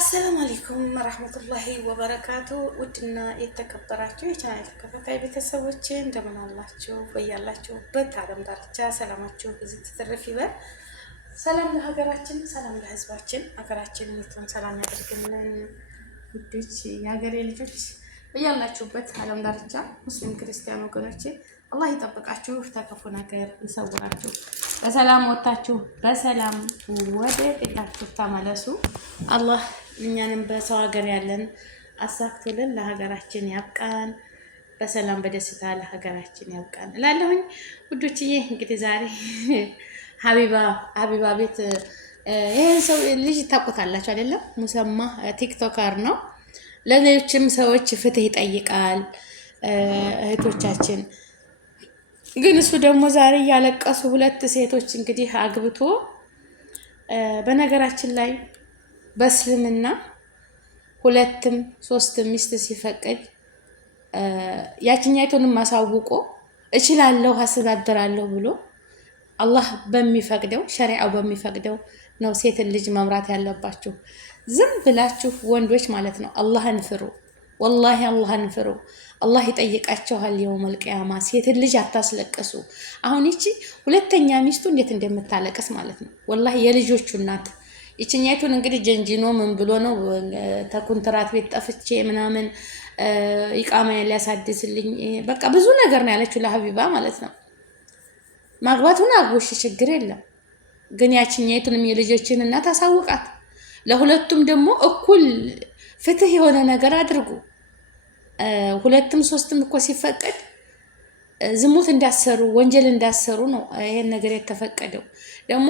አሰላሙ አለይኩም ወራህመቱላሂ ወበረካቱ። ውድና የተከበራችሁ የቻናል ተከታታይ ቤተሰቦች እንደምን አላችሁ? በያላችሁበት ዓለም ዳርቻ ሰላማችሁ ብዙ ትርፍ ይበል። ሰላም ለሀገራችን፣ ሰላም ለሕዝባችን። ሀገራችንን የትም ሰላም ያደርግልን። ውዶች የሀገሬ ልጆች በያላችሁበት ዓለም ዳርቻ ሙስሊም ክርስቲያን ወገኖቼ አላህ ይጠብቃችሁ፣ ተከፉ ነገር ይሰውራችሁ። በሰላም ወጣችሁ በሰላም ወደ ቤታችሁ ተመለሱ። አላህ እኛንም በሰው ሀገር ያለን አሳክቶልን ለሀገራችን ያብቃን። በሰላም በደስታ ለሀገራችን ያብቃን እላለሁኝ ውዶችዬ። እንግዲህ ዛሬ ሀቢባ ቤት ይሄን ሰው ልጅ ታውቁታላችሁ አይደለም? ሙሰማ ቲክቶከር ነው። ለሌሎችም ሰዎች ፍትህ ይጠይቃል እህቶቻችን። ግን እሱ ደግሞ ዛሬ እያለቀሱ ሁለት ሴቶች እንግዲህ አግብቶ በነገራችን ላይ በእስልምና ሁለትም ሶስትም ሚስት ሲፈቅድ ያችኛይቱንም አሳውቆ እችላለሁ አስተዳድራለሁ ብሎ አላህ በሚፈቅደው ሸሪዓው በሚፈቅደው ነው ሴትን ልጅ መምራት ያለባችሁ። ዝም ብላችሁ ወንዶች ማለት ነው አላህን ፍሩ። ወላሂ አላህን ፍሩ። አላህ ይጠይቃችኋል የውመል ቂያማ። ሴትን ልጅ አታስለቅሱ። አሁን ይቺ ሁለተኛ ሚስቱ እንዴት እንደምታለቅስ ማለት ነው። ወላሂ የልጆቹ እናት ይችኛይቱን እንግዲህ ጀንጂኖ ምን ብሎ ነው ተኩንትራት ቤት ጠፍቼ ምናምን ኢቃማ ሊያሳድስልኝ በቃ ብዙ ነገር ነው ያለችው ለሀቢባ ማለት ነው። ማግባቱን አግቦሽ ችግር የለም ግን ያችኛይቱንም የልጆችን እናት አሳውቃት። ለሁለቱም ደግሞ እኩል ፍትህ የሆነ ነገር አድርጉ። ሁለትም ሶስትም እኮ ሲፈቀድ ዝሙት እንዳሰሩ ወንጀል እንዳሰሩ ነው ይሄን ነገር የተፈቀደው። ደግሞ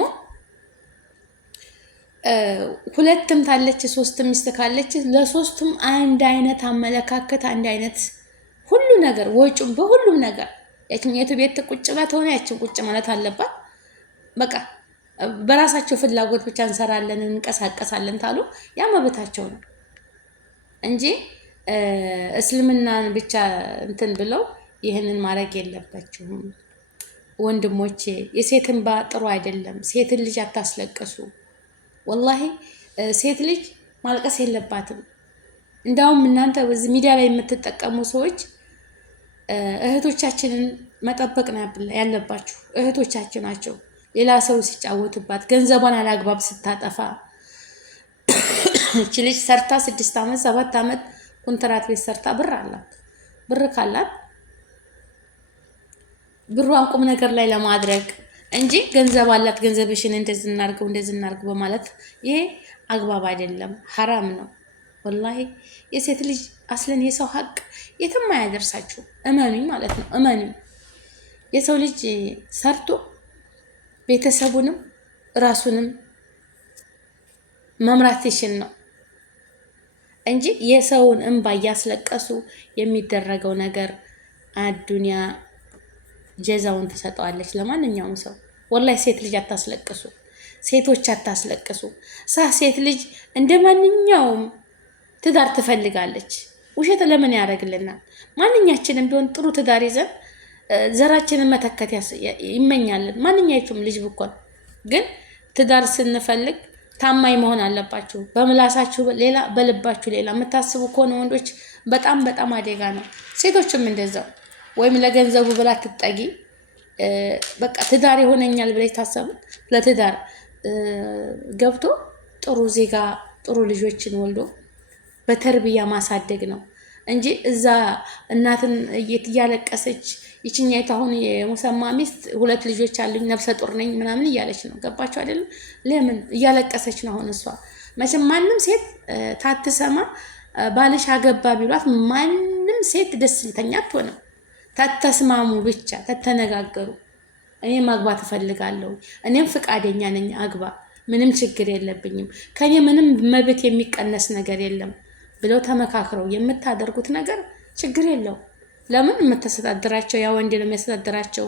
ሁለትም ታለች ሶስትም ሚስት ካለች ለሶስቱም አንድ አይነት አመለካከት፣ አንድ አይነት ሁሉ ነገር ወጪም በሁሉም ነገር ያችኛይቱ ቤት ቁጭ ማለት ሆነ ያችን ቁጭ ማለት አለባት። በቃ በራሳቸው ፍላጎት ብቻ እንሰራለን እንቀሳቀሳለን ታሉ ያ መብታቸው ነው እንጂ እስልምናን ብቻ እንትን ብለው ይህንን ማድረግ የለባችሁም ወንድሞቼ። የሴትን ባ ጥሩ አይደለም። ሴትን ልጅ አታስለቅሱ። ወላሂ ሴት ልጅ ማልቀስ የለባትም። እንዳውም እናንተ በዚህ ሚዲያ ላይ የምትጠቀሙ ሰዎች እህቶቻችንን መጠበቅ ነው ያለባችሁ። እህቶቻችን ናቸው። ሌላ ሰው ሲጫወትባት ገንዘቧን አላግባብ ስታጠፋ እቺ ልጅ ሰርታ 6 ዓመት 7 ዓመት ኮንትራት ቤት ሰርታ ብር አላት። ብር ካላት ብሯን ቁም ነገር ላይ ለማድረግ እንጂ ገንዘብ አላት ገንዘብሽን እንደዚህ እናርገው በማለት ይሄ አግባብ አይደለም፣ ሐራም ነው። ወላሂ የሴት ልጅ አስለን የሰው ሀቅ የትም አያደርሳችሁ። እመኑኝ ማለት ነው። እመኑኝ የሰው ልጅ ሰርቶ ቤተሰቡንም ራሱንም መምራት ይችል ነው እንጂ የሰውን እንባ እያስለቀሱ የሚደረገው ነገር አዱንያ ጀዛውን ትሰጠዋለች ለማንኛውም ሰው። ወላሂ ሴት ልጅ አታስለቅሱ፣ ሴቶች አታስለቅሱ። ሴት ልጅ እንደ ማንኛውም ትዳር ትፈልጋለች። ውሸት ለምን ያደርግልናል? ማንኛችንም ቢሆን ጥሩ ትዳር ይዘን ዘራችንን መተከት ይመኛለን። ማንኛችሁም ልጅ ብኮን ግን ትዳር ስንፈልግ ታማኝ መሆን አለባችሁ። በምላሳችሁ ሌላ በልባችሁ ሌላ የምታስቡ ከሆነ ወንዶች በጣም በጣም አደጋ ነው። ሴቶችም እንደዛው። ወይም ለገንዘቡ ብላ ትጠጊ በቃ ትዳር ይሆነኛል ብለሽ ታሰቡ። ለትዳር ገብቶ ጥሩ ዜጋ ጥሩ ልጆችን ወልዶ በተርቢያ ማሳደግ ነው እንጂ እዛ እናትን እያለቀሰች ይችኛይቱ አሁን የሙሰማ ሚስት 2 ልጆች አሉኝ ነፍሰ ጡር ነኝ ምናምን እያለች ነው። ገባችሁ አይደለም? ለምን እያለቀሰች ነው? አሁን እሷ መቼም ማንም ሴት ታትሰማ ባልሽ አገባ ቢሏት ማንም ሴት ደስ ልተኛ አትሆንም። ተተስማሙ ብቻ ተተነጋገሩ። እኔ ማግባት እፈልጋለሁ፣ እኔም ፍቃደኛ ነኝ፣ አግባ፣ ምንም ችግር የለብኝም፣ ከኔ ምንም መብት የሚቀነስ ነገር የለም ብለው ተመካክረው የምታደርጉት ነገር ችግር የለው። ለምን የምታስተዳድራቸው ያ ወንድ ነው የሚያስተዳድራቸው።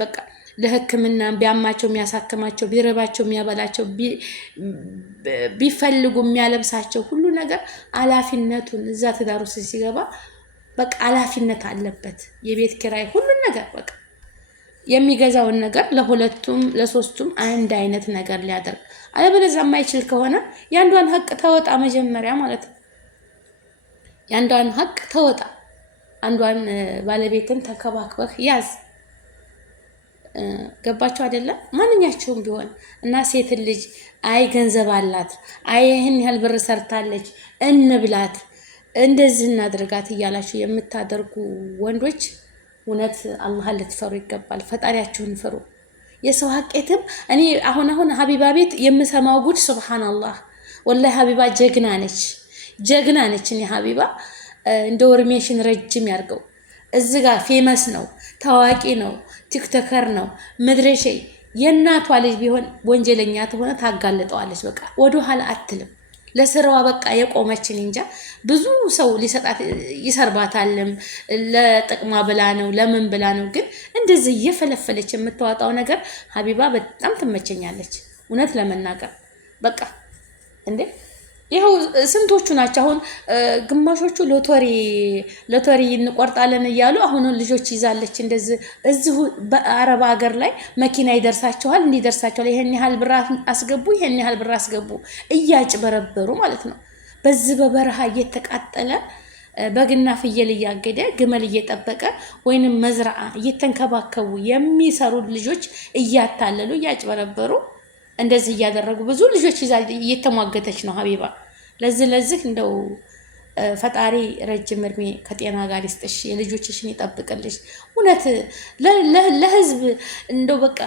በቃ ለሕክምና ቢያማቸው የሚያሳክማቸው፣ ቢረባቸው የሚያበላቸው፣ ቢፈልጉ የሚያለብሳቸው ሁሉ ነገር ኃላፊነቱን እዛ ትዳር ውስጥ ሲገባ በቃ ኃላፊነት አለበት። የቤት ኪራይ ሁሉን ነገር በቃ የሚገዛውን ነገር ለሁለቱም ለሶስቱም አንድ አይነት ነገር ሊያደርግ አለበለዚያ የማይችል ከሆነ ያንዷን ሀቅ ተወጣ መጀመሪያ ማለት ነው። ያንዷን ሀቅ ተወጣ። አንዷን ባለቤትን ተከባክበህ ያዝ። ገባችሁ አይደለም? ማንኛቸውም ቢሆን እና ሴት ልጅ አይ ገንዘብ አላት፣ አይ ይህን ያህል ብር ሰርታለች እንብላት፣ እንደዚህ እናድርጋት እያላችሁ የምታደርጉ ወንዶች እውነት አላህን ልትፈሩ ይገባል። ፈጣሪያችሁን ፍሩ። የሰው ሀቄትም እኔ አሁን ሀቢባ ቤት የምሰማው ጉድ ሱብሃንአላህ። ወላሂ ሀቢባ ጀግና ነች። እኔ ሀቢባ እንደ ወርሜሽን ረጅም ያርገው። እዚህ ጋር ፌመስ ነው፣ ታዋቂ ነው፣ ቲክቶከር ነው። ምድረሼ የእናቷ ልጅ ቢሆን ወንጀለኛ ትሆነ ታጋልጠዋለች። በቃ ወደ ኋላ አትልም። ለስራዋ በቃ የቆመችን እንጃ። ብዙ ሰው ሊሰጣት ይሰርባታልም፣ ለጥቅማ ብላ ነው ለምን ብላ ነው። ግን እንደዚህ እየፈለፈለች የምታወጣው ነገር ሀቢባ በጣም ትመቸኛለች፣ እውነት ለመናገር በቃ እንዴ። ይኸው ስንቶቹ ናቸው አሁን ግማሾቹ ሎተሪ እንቆርጣለን እያሉ አሁን ልጆች ይዛለች። እንደዚህ እዚሁ በአረብ ሀገር ላይ መኪና ይደርሳቸዋል፣ እንዲደርሳቸዋል፣ ይሄን ያህል ብር አስገቡ፣ ይሄን ያህል ብር አስገቡ እያጭበረበሩ ማለት ነው። በዚህ በበረሃ እየተቃጠለ በግና ፍየል እያገደ ግመል እየጠበቀ ወይንም መዝራዓ እየተንከባከቡ የሚሰሩ ልጆች እያታለሉ እያጭበረበሩ እንደዚህ እያደረጉ ብዙ ልጆች ይዛ እየተሟገተች ነው ሀቢባ። ለዚህ እንደው ፈጣሪ ረጅም እድሜ ከጤና ጋር ይስጥሽ፣ የልጆችሽን ይጠብቅልሽ። እውነት ለህዝብ እንደው በቃ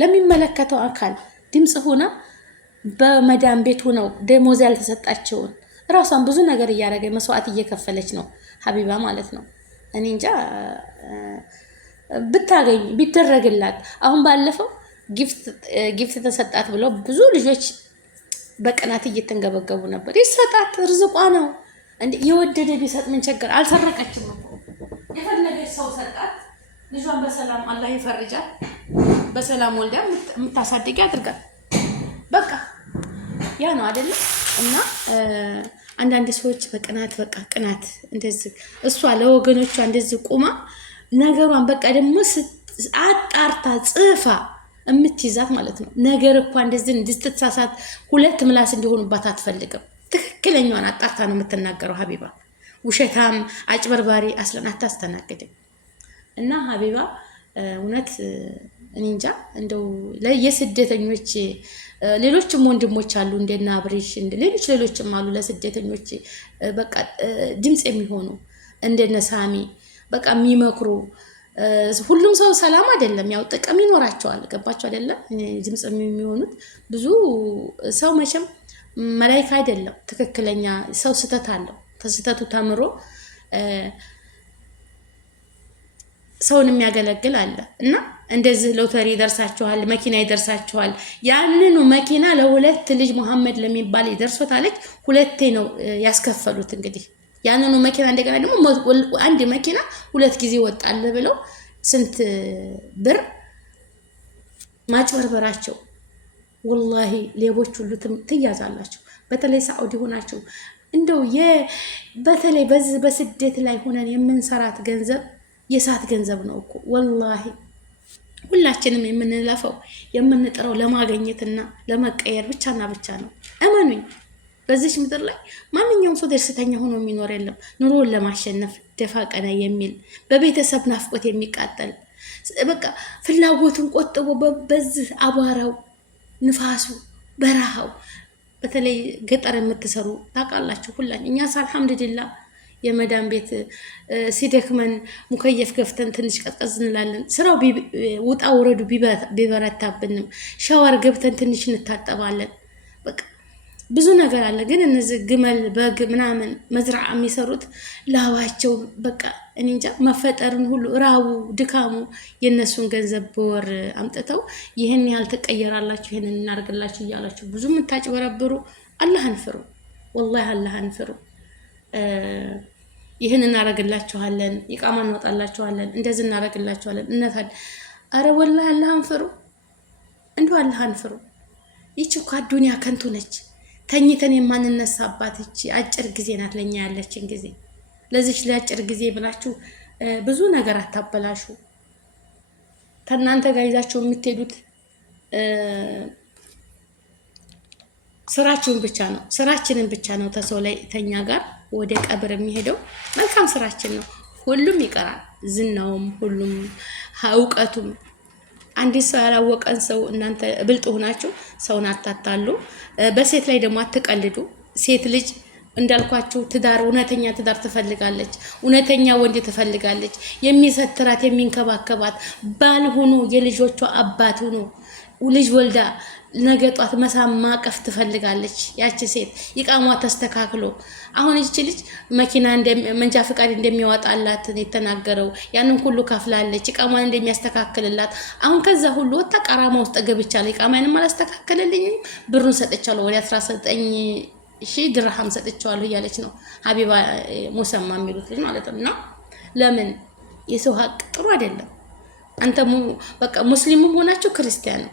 ለሚመለከተው አካል ድምፅ ሆና በመዳን ቤት ሆነው ደሞዝ ያልተሰጣቸውን ራሷን ብዙ ነገር እያደረገ መስዋዕት እየከፈለች ነው ሀቢባ ማለት ነው። እኔ እንጃ ብታገኝ ቢደረግላት። አሁን ባለፈው ጊፍት ተሰጣት ብለው ብዙ ልጆች በቅናት እየተንገበገቡ ነበር። ይሰጣት፣ ርዝቋ ነው እንዴ። የወደደ ቢሰጥ ምን ቸገር? አልሰረቀችም እኮ የፈለገች ሰው ሰጣት። ልጇን በሰላም አላህ ይፈርጃል፣ በሰላም ወልዳ የምታሳድግ ያድርጋል። በቃ ያ ነው አይደለም? እና አንዳንድ ሰዎች በቅናት በቃ ቅናት እንደዚህ እሷ ለወገኖቿ እንደዚህ ቁማ ነገሯን በቃ ደግሞ አጣርታ ጽፋ የምትይዛት ማለት ነው። ነገር እኮ እንደዚህ እንድትሳሳት ሁለት ምላስ እንዲሆኑባት አትፈልግም። ትክክለኛዋን አጣርታ ነው የምትናገረው ሀቢባ። ውሸታም አጭበርባሪ አስለን አታስተናግድም። እና ሀቢባ እውነት እኔ እንጃ እንደው የስደተኞች ሌሎችም ወንድሞች አሉ እንደና አብሬሽ ሌሎችም አሉ ለስደተኞች በቃ ድምፅ የሚሆኑ እንደነ ሳሚ በቃ የሚመክሩ። ሁሉም ሰው ሰላም አይደለም፣ ያው ጥቅም ይኖራቸዋል። ገባቸው አይደለም? ድምፅ የሚሆኑት ብዙ ሰው መቼም መላይካ አይደለም። ትክክለኛ ሰው ስተት አለው። ከስተቱ ተምሮ ሰውን የሚያገለግል አለ። እና እንደዚህ ሎተሪ ይደርሳችኋል፣ መኪና ይደርሳችኋል። ያንኑ መኪና ለሁለት ልጅ መሐመድ ለሚባል ይደርሶታለች። ሁለቴ ነው ያስከፈሉት እንግዲህ ያንኑ መኪና እንደገና ደግሞ አንድ መኪና ሁለት ጊዜ ወጣል ብለው ስንት ብር ማጭበርበራቸው። ወላሂ ሌቦች ሁሉ ትያዛላቸው። በተለይ ሳዑዲ ሆናቸው እንደው በተለይ በዚህ በስደት ላይ ሆነን የምንሰራት ገንዘብ የሳት ገንዘብ ነው እኮ ወላሂ። ሁላችንም የምንለፈው የምንጥረው ለማግኘትና ለመቀየር ብቻና ብቻ ነው። እመኑኝ። በዚች ምድር ላይ ማንኛውም ሰው ደስተኛ ሆኖ የሚኖር የለም። ኑሮውን ለማሸነፍ ደፋ ቀና የሚል በቤተሰብ ናፍቆት የሚቃጠል በቃ ፍላጎቱን ቆጥቦ በዚህ አቧራው፣ ንፋሱ፣ በረሃው በተለይ ገጠር የምትሰሩ ታውቃላችሁ ሁላችሁ። እኛስ አልሐምዱሊላህ የመዳን ቤት ሲደክመን ሙከየፍ ገፍተን ትንሽ ቀዝቀዝ እንላለን። ስራው ውጣ ውረዱ ቢበረታብንም ሻወር ገብተን ትንሽ እንታጠባለን። በቃ ብዙ ነገር አለ። ግን እነዚህ ግመል በግ ምናምን መዝራዓ የሚሰሩት ላባቸው በቃ እኔ እንጃ መፈጠርን ሁሉ ራቡ ድካሙ የነሱን ገንዘብ በወር አምጥተው ይህን ያህል ትቀየራላችሁ ይህንን እናደርግላችሁ እያላችሁ ብዙ የምታጭበረብሩ አላህን ፍሩ። ወላሂ አላህን ፍሩ። ይህን እናደርግላችኋለን፣ ኢቃማ እንወጣላችኋለን፣ እንደዚህ እናደርግላችኋለን እነታል። አረ ወላሂ አላህን ፍሩ። እንደው አላህን ፍሩ። ይቺ እኮ አዱንያ ከንቱ ነች። ተኝተን የማንነሳባት እቺ አጭር ጊዜ ናት ለኛ ያለችን ጊዜ። ለዚች ለአጭር ጊዜ ብላችሁ ብዙ ነገር አታበላሹ። ከእናንተ ጋር ይዛችሁ የምትሄዱት ስራችንን ብቻ ነው ተሰው ላይ ተኛ ጋር ወደ ቀብር የሚሄደው። መልካም ስራችን ነው፣ ሁሉም ይቀራል። ዝናውም፣ ሁሉም እውቀቱም። አንዲት ሰው ያላወቀን ሰው እናንተ ብልጥ ሆናችሁ ሰውን አታታሉ። በሴት ላይ ደግሞ አትቀልዱ። ሴት ልጅ እንዳልኳችሁ ትዳር፣ እውነተኛ ትዳር ትፈልጋለች። እውነተኛ ወንድ ትፈልጋለች። የሚሰትራት የሚንከባከባት ባል ሆኖ የልጆቿ አባት ሆኖ ልጅ ወልዳ ነገ ጧት መሳም ማቀፍ ትፈልጋለች። ያቺ ሴት ይቃሟ ተስተካክሎ አሁን እቺ ልጅ መኪና መንጃ ፈቃድ እንደሚያወጣላት የተናገረው ያንን ሁሉ ከፍላለች። ይቃሟን እንደሚያስተካክልላት አሁን ከዛ ሁሉ ወጣ ቀራማ ውስጥ ገብቻለሁ። ይቃማንም አላስተካከለልኝም፣ ብሩን ሰጥቻለሁ፣ ወደ 19,000 ድርሃም ሰጥቻለሁ እያለች ነው ሀቢባ ሙሰማ የሚሉት ልጅ ማለት ነው። እና ለምን የሰው ሀቅ ጥሩ አይደለም። አንተ በቃ ሙስሊምም ሆናችሁ ክርስቲያን ነው፣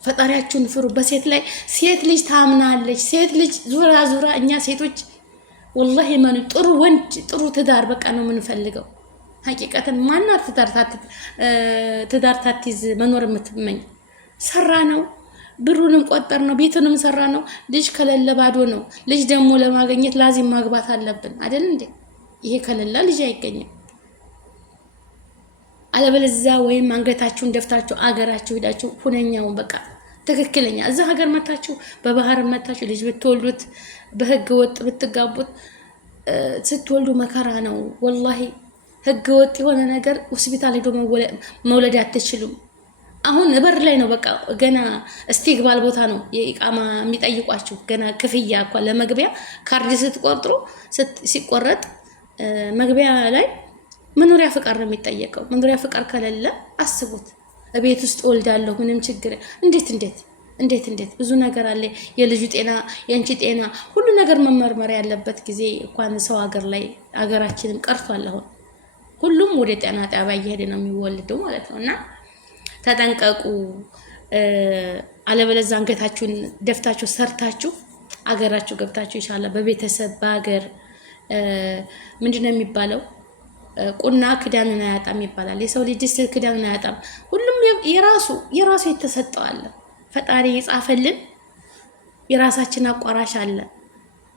ፈጣሪያችሁን ፍሩ። በሴት ላይ ሴት ልጅ ታምናለች። ሴት ልጅ ዙራ ዙራ እኛ ሴቶች ወላሂ ማን ጥሩ ወንድ ጥሩ ትዳር በቃ ነው የምንፈልገው። ሀቂቀትን ማናት ትዳር ታቲዝ መኖር የምትመኝ? ሰራ ነው ብሩንም ቆጠር ነው ቤቱንም ሰራ ነው። ልጅ ከሌለ ባዶ ነው። ልጅ ደግሞ ለማግኘት ላዚም ማግባት አለብን አይደል እንዴ? ይሄ ከሌለ ልጅ አይገኝም። አለበለዚያ ወይም አንገታችሁን ደፍታችሁ አገራችሁ ሄዳችሁ ሁነኛውን በቃ ትክክለኛ እዛ ሀገር መታችሁ በባህር መታችሁ ልጅ ብትወልዱት በህገ ወጥ ብትጋቡት ስትወልዱ መከራ ነው ወላሂ። ህገ ወጥ የሆነ ነገር ሆስፒታል ሄዶ መውለድ አትችሉም። አሁን በር ላይ ነው በቃ ገና እስቲግባል ቦታ ነው የኢቃማ የሚጠይቋችሁ። ገና ክፍያ እንኳን ለመግቢያ ካርድ ስትቆርጡ ሲቆረጥ መግቢያ ላይ መኖሪያ ፍቃድ ነው የሚጠየቀው። መኖሪያ ፍቃድ ከሌለ አስቡት። ቤት ውስጥ ወልዳለሁ ምንም ችግር እንዴት ብዙ ነገር አለ። የልጁ ጤና፣ የአንቺ ጤና፣ ሁሉ ነገር መመርመር ያለበት ጊዜ እንኳን ሰው ሀገር ላይ ሀገራችንም ቀርቷል። አሁን ሁሉም ወደ ጤና ጣቢያ እየሄደ ነው የሚወልደው ማለት ነው። እና ተጠንቀቁ። አለበለዚያ አንገታችሁን ደፍታችሁ ሰርታችሁ አገራችሁ ገብታችሁ ይሻላል። በቤተሰብ በሀገር ምንድነው የሚባለው? ቁና ክዳንን አያጣም ይባላል። የሰው ልጅ ድስት ክዳንን አያጣም። ሁሉም የራሱ የተሰጠው አለ። ፈጣሪ የጻፈልን የራሳችን አቋራሽ አለ።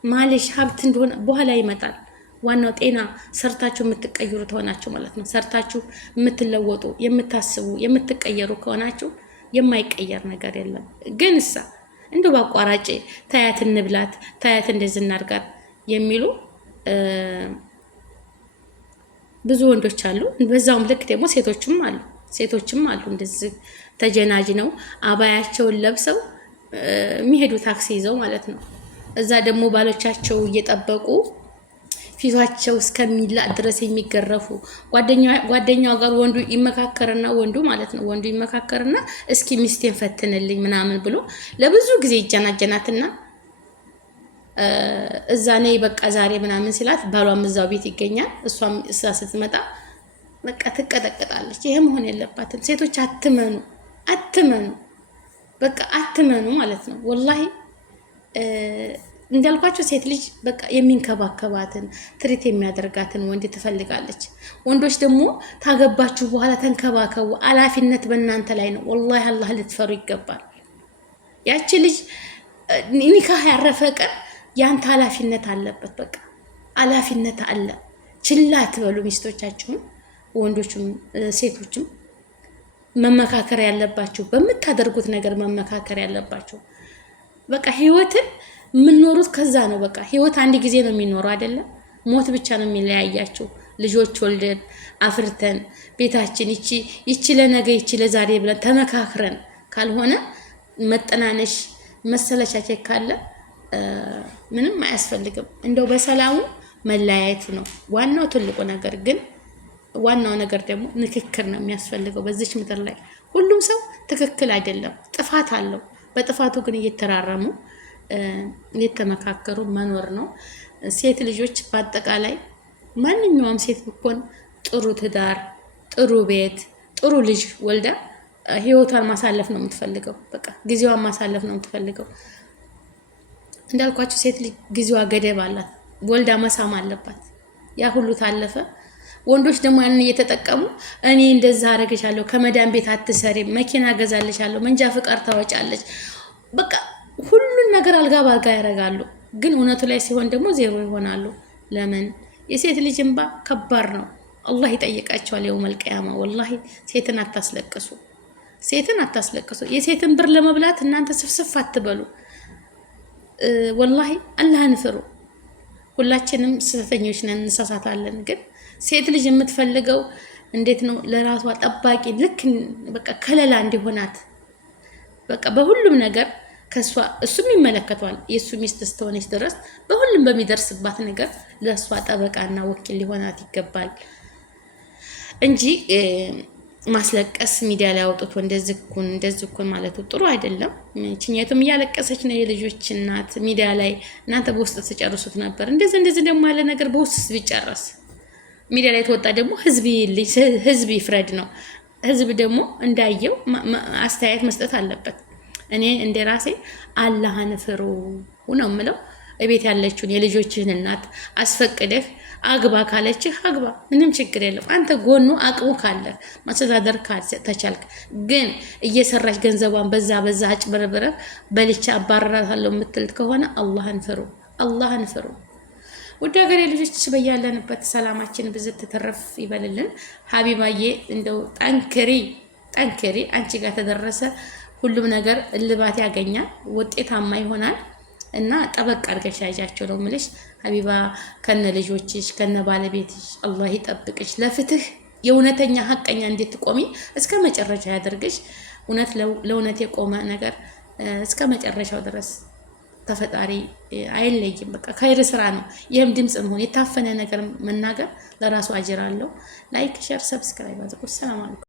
ማለሽ ሀብት እንደሆነ በኋላ ይመጣል። ዋናው ጤና፣ ሰርታችሁ የምትቀየሩ ትሆናችሁ ማለት ነው። ሰርታችሁ የምትለወጡ የምታስቡ የምትቀየሩ ከሆናችሁ የማይቀየር ነገር የለም። ግን እንደው በአቋራጭ ታያት እንብላት፣ ታያት እንደዚህ እናድርጋት የሚሉ ብዙ ወንዶች አሉ። በዛውም ልክ ደግሞ ሴቶችም አሉ እንደዚህ ተጀናጅ ነው አባያቸውን ለብሰው የሚሄዱ ታክሲ ይዘው ማለት ነው። እዛ ደግሞ ባሎቻቸው እየጠበቁ ፊቷቸው እስከሚላጥ ድረስ የሚገረፉ ጓደኛው ጋር ወንዱ ይመካከርና እስኪ ሚስቴን ፈትንልኝ ምናምን ብሎ ለብዙ ጊዜ ይጀናጀናትና እዛ ነይ በቃ ዛሬ ምናምን ሲላት ባሏም እዛው ቤት ይገኛል። እሷም ስትመጣ በቃ ትቀጠቀጣለች። ይሄ መሆን የለባትም። ሴቶች አትመኑ በቃ አትመኑ ማለት ነው። ወላሂ እንዳልኳቸው ሴት ልጅ በቃ የሚንከባከባትን ትሪት የሚያደርጋትን ወንድ ትፈልጋለች። ወንዶች ደግሞ ታገባችሁ በኋላ ተንከባከቡ። ኃላፊነት በእናንተ ላይ ነው። ወላሂ አላህ ልትፈሩ ይገባል። ያቺ ልጅ ኒካህ ያረፈ ቀን ያንተ ኃላፊነት አለበት። በቃ ኃላፊነት አለ። ችላ አትበሉ። ሚስቶቻችሁን ወንዶችም ሴቶችም መመካከር ያለባችሁ በምታደርጉት ነገር መመካከር ያለባችሁ። በቃ ህይወትን የምንኖሩት ከዛ ነው። በቃ ህይወት አንድ ጊዜ ነው የሚኖረው አይደለም። ሞት ብቻ ነው የሚለያያችሁ። ልጆች ወልደን አፍርተን ቤታችን ይቺ ለነገ ይቺ ለዛሬ ብለን ተመካክረን ካልሆነ መጠናነሽ መሰለቻቸት ካለ ምንም አያስፈልግም። እንደው በሰላሙ መለያየቱ ነው ዋናው ትልቁ ነገር። ግን ዋናው ነገር ደግሞ ንክክር ነው የሚያስፈልገው። በዚች ምድር ላይ ሁሉም ሰው ትክክል አይደለም፣ ጥፋት አለው። በጥፋቱ ግን እየተራረሙ እየተመካከሩ መኖር ነው። ሴት ልጆች በአጠቃላይ ማንኛውም ሴት ብትሆን ጥሩ ትዳር፣ ጥሩ ቤት፣ ጥሩ ልጅ ወልዳ ህይወቷን ማሳለፍ ነው የምትፈልገው። በቃ ጊዜዋን ማሳለፍ ነው የምትፈልገው። እንዳልኳችሁ ሴት ልጅ ጊዜዋ ገደብ አላት። ወልዳ መሳም አለባት። ያ ሁሉ ታለፈ ወንዶች ደግሞ ያንን እየተጠቀሙ እኔ እንደዛ አረግሻለሁ፣ ከመዳን ቤት አትሰሪም፣ መኪና ገዛልሻለሁ፣ መንጃ ፍቃድ ታወጫለች፣ በቃ ሁሉን ነገር አልጋ ባልጋ ያደርጋሉ። ግን እውነቱ ላይ ሲሆን ደግሞ ዜሮ ይሆናሉ። ለምን? የሴት ልጅ እንባ ከባድ ነው። አላህ ይጠይቃቸዋል የውመል ቂያማ። ወላሂ ሴትን አታስለቅሱ፣ ሴትን አታስለቅሱ። የሴትን ብር ለመብላት እናንተ ስፍስፍ አትበሉ። ወላሂ አላህን ፍሩ። ሁላችንም ስህተኞች ነን፣ እንሳሳታለን። ግን ሴት ልጅ የምትፈልገው እንዴት ነው? ለራሷ ጠባቂ ልክ በቃ ከለላ እንዲሆናት በቃ በሁሉም ነገር ከሷ እሱም ይመለከቷል። የእሱ ሚስት ስትሆነች ድረስ በሁሉም በሚደርስባት ነገር ለእሷ ጠበቃና ወኪል ሊሆናት ይገባል እንጂ ማስለቀስ ሚዲያ ላይ አውጥቶ እንደዝኩን ማለቱ ጥሩ አይደለም። ችኛቱም እያለቀሰች ነው፣ የልጆች እናት። ሚዲያ ላይ እናንተ በውስጥ ትጨርሱት ነበር። እንደዚህ ደግሞ ያለ ነገር በውስጥ ቢጨረስ ሚዲያ ላይ ተወጣ ደግሞ ህዝብ ይፍረድ ነው። ህዝብ ደግሞ እንዳየው አስተያየት መስጠት አለበት። እኔ እንደ ራሴ አላህን ፍሩ ነው የምለው። እቤት ያለችውን የልጆችህን እናት አስፈቅደህ አግባ ካለችህ አግባ፣ ምንም ችግር የለም። አንተ ጎኑ አቅሙ ካለ ማስተዳደር ተቻልክ። ግን እየሰራች ገንዘቧን በዛ አጭበርብረህ በልቻ አባረራታለሁ የምትል ከሆነ አላህን ፍሩ፣ አላህን ፍሩ። ውድ ሀገሬ ልጆች በያለንበት ሰላማችን ብዝት ተተረፍ ይበልልን። ሀቢባዬ እንደው ጠንክሪ፣ አንቺ ጋር ተደረሰ ሁሉም ነገር እልባት ያገኛል፣ ውጤታማ ይሆናል። እና ጠበቅ አድርገሽ ያዣቸው ነው የምልሽ ሀቢባ። ከነ ልጆችሽ ከነ ባለቤትሽ አላህ ይጠብቅሽ። ለፍትህ የእውነተኛ ሀቀኛ እንዴት ትቆሚ እስከ መጨረሻ ያደርግሽ። እውነት ለእውነት የቆመ ነገር እስከ መጨረሻው ድረስ ተፈጣሪ አይለይም። በቃ ከይር ስራ ነው። ይህም ድምጽ መሆን የታፈነ ነገር መናገር ለራሱ አጅር አለው። ላይክ፣ ሼር፣ ሰብስክራይብ አድርጉ። ሰላም አለይኩም።